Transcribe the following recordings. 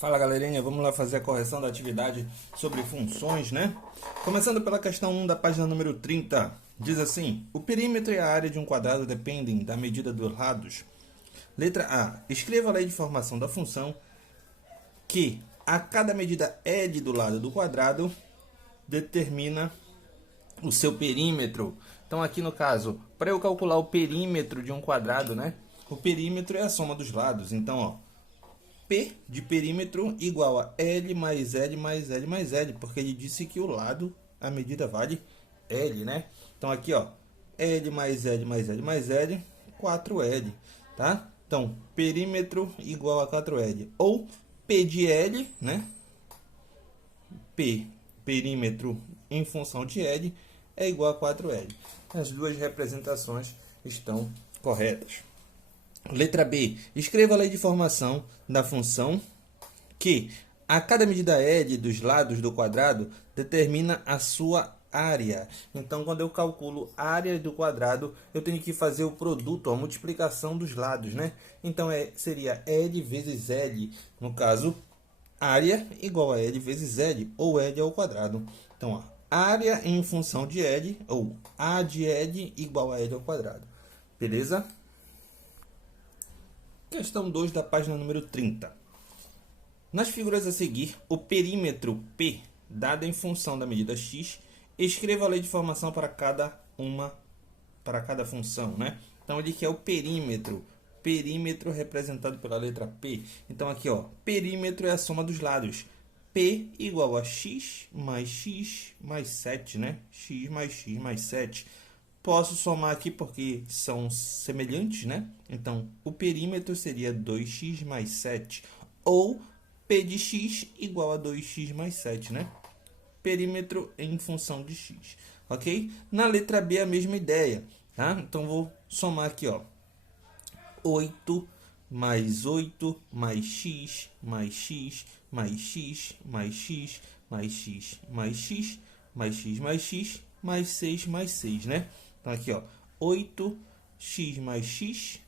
Fala galerinha, vamos lá fazer a correção da atividade sobre funções, né? Começando pela questão 1 da página número 30. Diz assim: o perímetro e a área de um quadrado dependem da medida dos lados. Letra A. Escreva a lei de formação da função que a cada medida ED do lado do quadrado determina o seu perímetro. Então aqui no caso, para eu calcular o perímetro de um quadrado, né? O perímetro é a soma dos lados. Então, ó, P de perímetro igual a L mais L mais L mais L, porque ele disse que o lado, a medida vale L, né? Então aqui, ó, L mais L mais L mais L, 4L, tá? Então, perímetro igual a 4L, ou P de L, né? P, perímetro em função de L, é igual a 4L. As duas representações estão corretas. Letra B. Escreva a lei de formação da função que a cada medida L dos lados do quadrado determina a sua área. Então, quando eu calculo a área do quadrado, eu tenho que fazer o produto, a multiplicação dos lados, né? Então, seria L vezes L. No caso, área igual a L vezes L, ou L ao quadrado. Então, ó, área em função de L, ou A de L igual a L ao quadrado. Beleza? Questão 2 da página número 30. Nas figuras a seguir, o perímetro P, dado em função da medida x, escreva a lei de formação para cada função, né? Então, ele quer o perímetro representado pela letra P. Então, aqui, ó, perímetro é a soma dos lados. P igual a x mais 7, né? X mais 7. Posso somar aqui porque são semelhantes, né? Então, o perímetro seria 2x mais 7. Ou P de x igual a 2x mais 7, né? Perímetro em função de x, ok? Na letra B, a mesma ideia, tá? Então, vou somar aqui, ó. 8 mais 8 mais x mais x mais x mais x mais x mais x mais x mais x mais 6 mais 6, né? Então, aqui, ó, 8x mais x,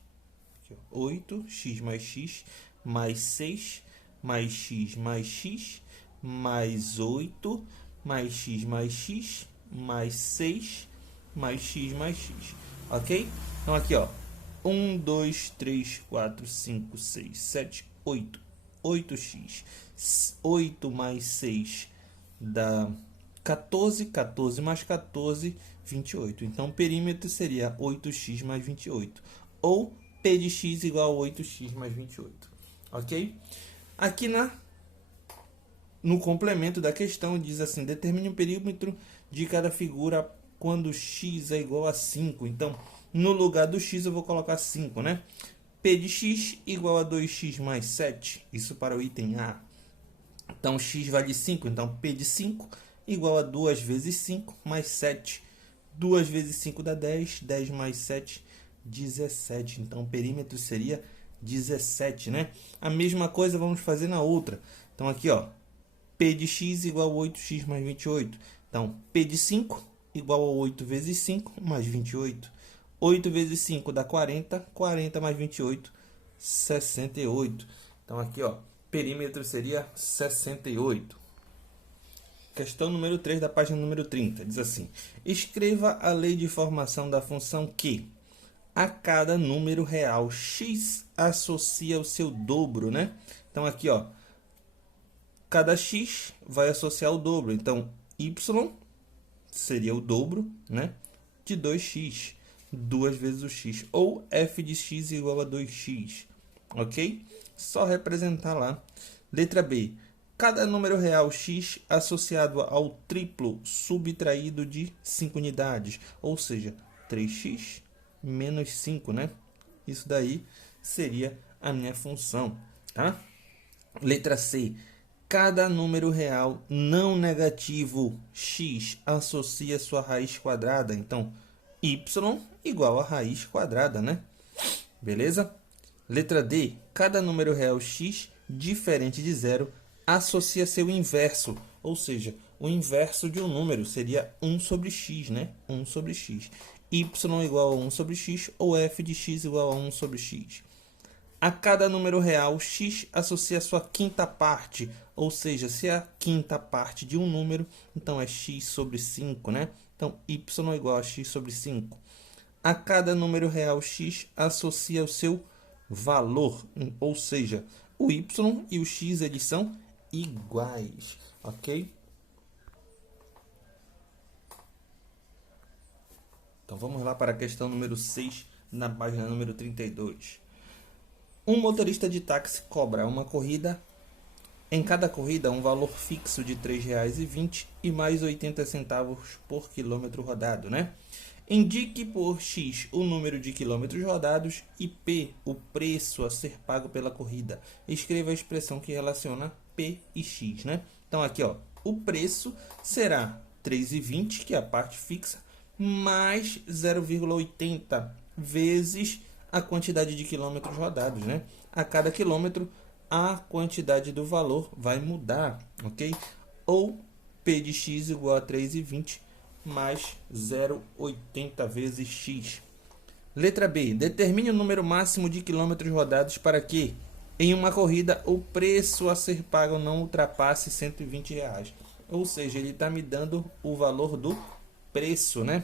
aqui, ó, 8x mais x, mais 6, mais x mais x, mais 8, mais x mais x, mais 6, mais x mais x, ok? Então, aqui, ó, 1, 2, 3, 4, 5, 6, 7, 8, 8x, 8 mais 6 dá 14, 14 mais 14, 28. Então, o perímetro seria 8x mais 28. Ou P de x igual a 8x mais 28. Ok? Aqui no complemento da questão, diz assim: determine o perímetro de cada figura quando x é igual a 5. Então, no lugar do x, eu vou colocar 5, né? P de x igual a 2x mais 7. Isso para o item A. Então, x vale 5. Então, P de 5 igual a 2 vezes 5 mais 7. 2 vezes 5 dá 10. 10 mais 7, 17. Então, o perímetro seria 17, né? A mesma coisa vamos fazer na outra. Então, aqui, ó, P de x igual a 8x mais 28. Então, P de 5 igual a 8 vezes 5 mais 28. 8 vezes 5 dá 40. 40 mais 28, 68. Então, aqui, ó, perímetro seria 68. Questão número 3 da página número 30. Diz assim: escreva a lei de formação da função que a cada número real x associa o seu dobro, né? Então, aqui, ó, cada x vai associar o dobro. Então, y seria o dobro, né, de 2x. 2 vezes o x. Ou f de x igual a 2x. Ok? Só representar lá. Letra B. Cada número real x associado ao triplo subtraído de 5 unidades. Ou seja, 3x menos 5, né? Isso daí seria a minha função, tá? Letra C. Cada número real não negativo x associa sua raiz quadrada. Então, y igual a raiz quadrada, né? Beleza? Letra D. Cada número real x diferente de zero associa seu inverso. Ou seja, o inverso de um número seria 1 sobre x, né? 1 sobre x. Y igual a 1 sobre x ou f de x igual a 1 sobre x. A cada número real, x associa a sua quinta parte, ou seja, se é a quinta parte de um número, então é x sobre 5, né? Então, y é igual a x sobre 5. A cada número real, x associa o seu valor, ou seja, o y e o x eles são iguais, ok? Então, vamos lá para a questão número 6, na página número 32. Um motorista de táxi cobra uma corrida, em cada corrida, um valor fixo de R$ 3,20 e mais 80 centavos por quilômetro rodado, né? Indique por x o número de quilômetros rodados e p o preço a ser pago pela corrida. Escreva a expressão que relaciona p e x, né? Então, aqui, ó, o preço será R$ 3,20, que é a parte fixa, mais 0,80 vezes a quantidade de quilômetros rodados, né? A cada quilômetro, a quantidade do valor vai mudar, ok? Ou P de x igual a 3,20 mais 0,80 vezes x. Letra B. Determine o número máximo de quilômetros rodados para que, em uma corrida, o preço a ser pago não ultrapasse R$ 120. Ou seja, ele está me dando o valor do preço, né?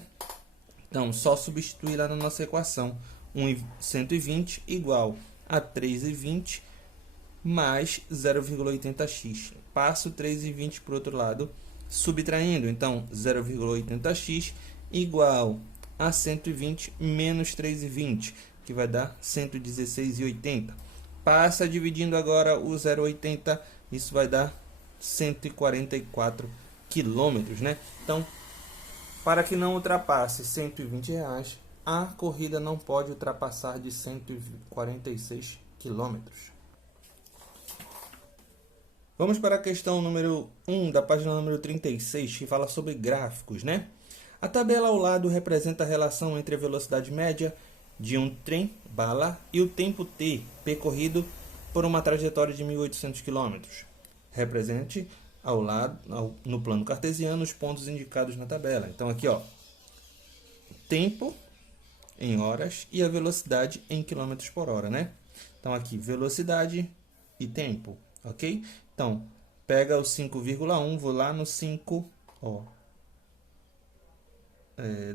Então, só substituir lá na nossa equação. 120 igual a 3,20 mais 0,80x. Passo 3,20 para o outro lado, subtraindo. Então, 0,80x igual a 120 menos 3,20, que vai dar 116,80. Passa dividindo agora o 0,80, isso vai dar 144 quilômetros, né? Então, para que não ultrapasse R$ 120, a corrida não pode ultrapassar de 146 quilômetros. Vamos para a questão número 1 da página número 36, que fala sobre gráficos, né? A tabela ao lado representa a relação entre a velocidade média de um trem-bala e o tempo t percorrido por uma trajetória de 1.800 km. Represente ao lado, no plano cartesiano, os pontos indicados na tabela. Então, aqui, ó, tempo em horas e a velocidade em quilômetros por hora, né? Então, aqui, velocidade e tempo, ok? Então, pega o 5,1, vou lá no 5, ó.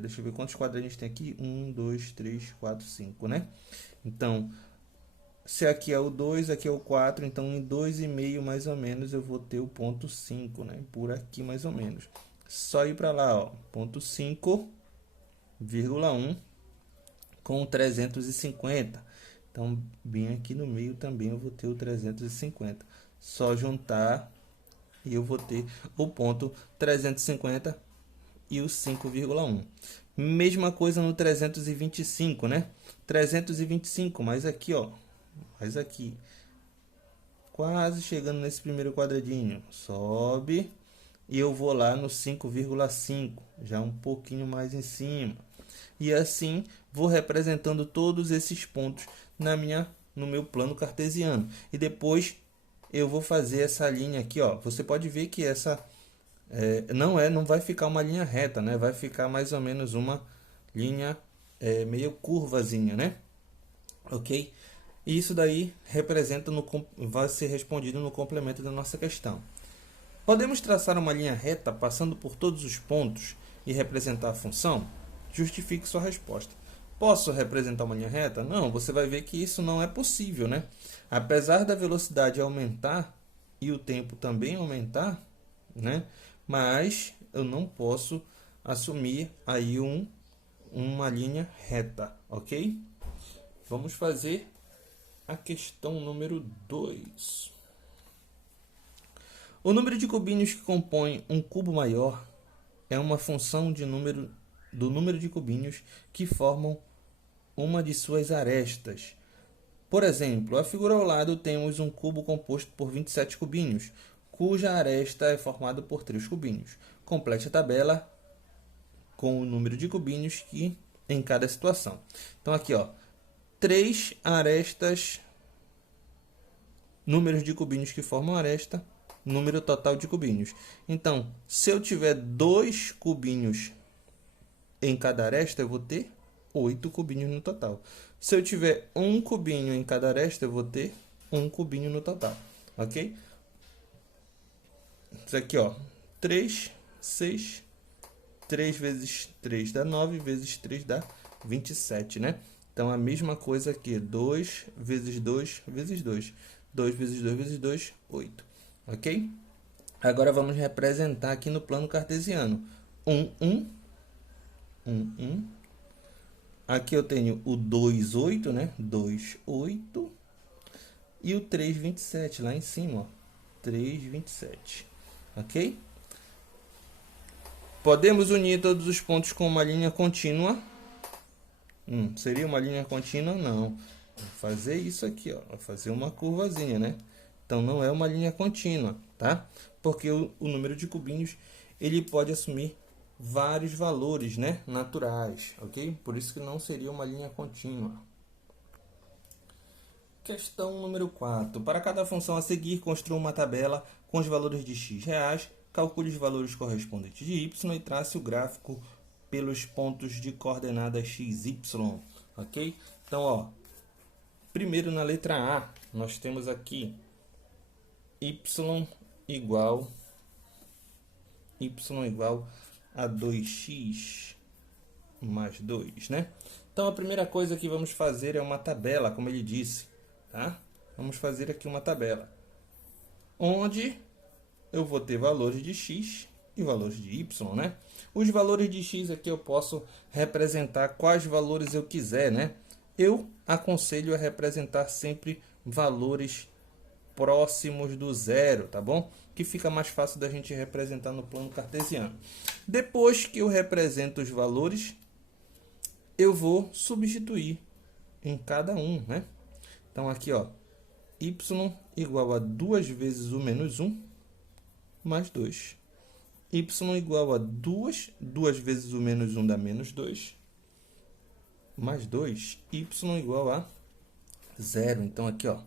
Deixa eu ver quantos quadradinhos tem aqui. 1, 2, 3, 4, 5, né? Então, se aqui é o 2, aqui é o 4, então em 2,5 mais ou menos eu vou ter o ponto 5, né? Por aqui mais ou menos. Só ir para lá, ó, ponto 5,1 com 350. Então, bem aqui no meio também eu vou ter o 350. Só juntar e eu vou ter o ponto 350 e o 5,1. Mesma coisa no 325, né? 325, mas aqui, ó, mas aqui, quase chegando nesse primeiro quadradinho, sobe e eu vou lá no 5,5, já um pouquinho mais em cima. E assim vou representando todos esses pontos no meu plano cartesiano. E depois eu vou fazer essa linha aqui, ó. Você pode ver que essa não vai ficar uma linha reta, né? Vai ficar mais ou menos uma linha meio curvazinha, né? Ok? E isso daí vai ser respondido no complemento da nossa questão. Podemos traçar uma linha reta passando por todos os pontos e representar a função? Justifique sua resposta. Posso representar uma linha reta? Não, você vai ver que isso não é possível, né? Apesar da velocidade aumentar e o tempo também aumentar, né? Mas eu não posso assumir aí uma linha reta, ok? Vamos fazer a questão número 2. O número de cubinhos que compõe um cubo maior é uma função do número de cubinhos que formam uma de suas arestas. Por exemplo, a figura ao lado temos um cubo composto por 27 cubinhos, cuja aresta é formada por 3 cubinhos. Complete a tabela com o número de cubinhos que em cada situação. Então aqui, ó, 3 arestas, números de cubinhos que formam aresta, número total de cubinhos. Então, se eu tiver 2 cubinhos em cada aresta, eu vou ter 8 cubinhos no total. Se eu tiver um cubinho em cada aresta, eu vou ter um cubinho no total, ok? Isso aqui, ó, 3, 6, 3 vezes 3 dá 9, vezes 3 dá 27, né? Então, a mesma coisa aqui, 2 vezes 2 vezes 2. 2 vezes 2 vezes 2, 8, ok? Agora, vamos representar aqui no plano cartesiano. 1, 1, 1, 1. Aqui eu tenho o 2, 8, né? 2, 8. E o 3, 27, lá em cima, ó. 3, 27, ok? Podemos unir todos os pontos com uma linha contínua. Seria uma linha contínua? Não. Vou fazer isso aqui, ó. Vou fazer uma curvazinha, né? Então, não é uma linha contínua, tá? Porque o número de cubinhos, ele pode assumir vários valores, né? Naturais, ok? Por isso que não seria uma linha contínua. Questão número 4. Para cada função a seguir, construa uma tabela com os valores de x reais, calcule os valores correspondentes de y e trace o gráfico pelos pontos de coordenadas x, y, ok? Então, ó, primeiro na letra A, nós temos aqui y igual a 2x mais 2, né? Então, a primeira coisa que vamos fazer é uma tabela, como ele disse, tá? Vamos fazer aqui uma tabela, onde eu vou ter valores de x e valores de y, né? Os valores de x aqui eu posso representar quais valores eu quiser, né? Eu aconselho a representar sempre valores próximos do zero, tá bom? Que fica mais fácil da gente representar no plano cartesiano. Depois que eu represento os valores, eu vou substituir em cada um, né? Então, aqui, ó, y igual a 2 vezes o menos 1 mais 2. Y igual a 2 vezes o menos 1 dá menos 2, mais 2. Y igual a 0. Então, aqui, ó,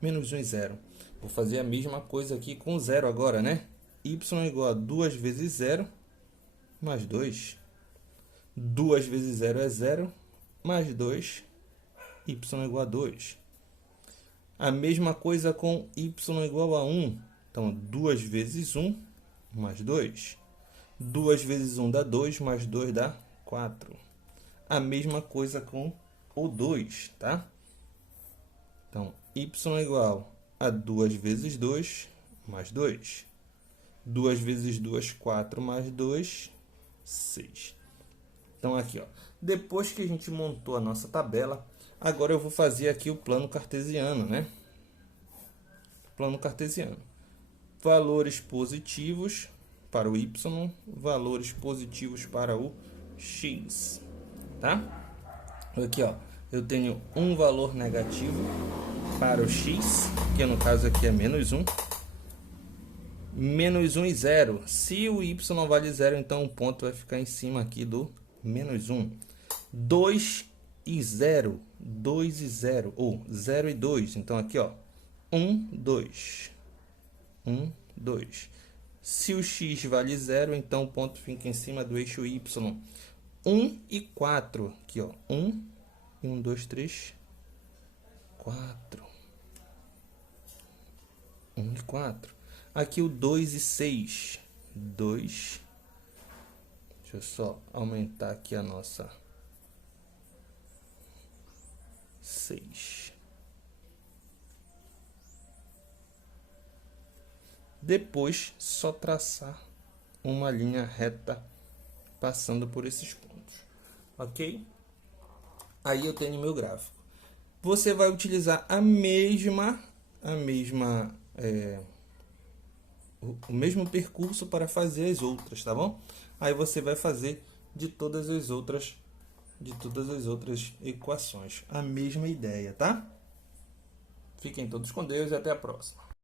menos 1 e 0. Vou fazer a mesma coisa aqui com 0 agora, né? Y igual a 2 vezes 0, mais 2. 2 vezes 0 é 0, mais 2. Y igual a 2. A mesma coisa com y igual a 1. Então, 2 vezes 1, mais 2. 2 vezes 1 dá 2, mais 2 dá 4. A mesma coisa com o 2, tá? Então, y igual a 2 vezes 2, mais 2. 2 vezes 2, 4, mais 2, 6. Então, aqui, ó, depois que a gente montou a nossa tabela, agora eu vou fazer aqui o plano cartesiano, né? Plano cartesiano. Valores positivos para o y, valores positivos para o x, tá? Aqui, ó, eu tenho um valor negativo para o x, que no caso aqui é menos 1. Menos 1 e 0. Se o y vale 0, então o ponto vai ficar em cima aqui do menos 1. 2 e 0. 2 e 0. Ou 0 e 2. Então, aqui, ó, 1, 2. 1, 2. Se o x vale 0, então o ponto fica em cima do eixo y. 1 e 4. Aqui, ó. 1 e 1, 2, 3, 4. 1 e 4. Aqui o 2 e 6. 2. Deixa eu só aumentar aqui a nossa 6. Depois, só traçar uma linha reta passando por esses pontos, ok? Aí eu tenho meu gráfico. Você vai utilizar o mesmo percurso para fazer as outras, tá bom? Aí você vai fazer de todas as outras equações. A mesma ideia, tá? Fiquem todos com Deus e até a próxima.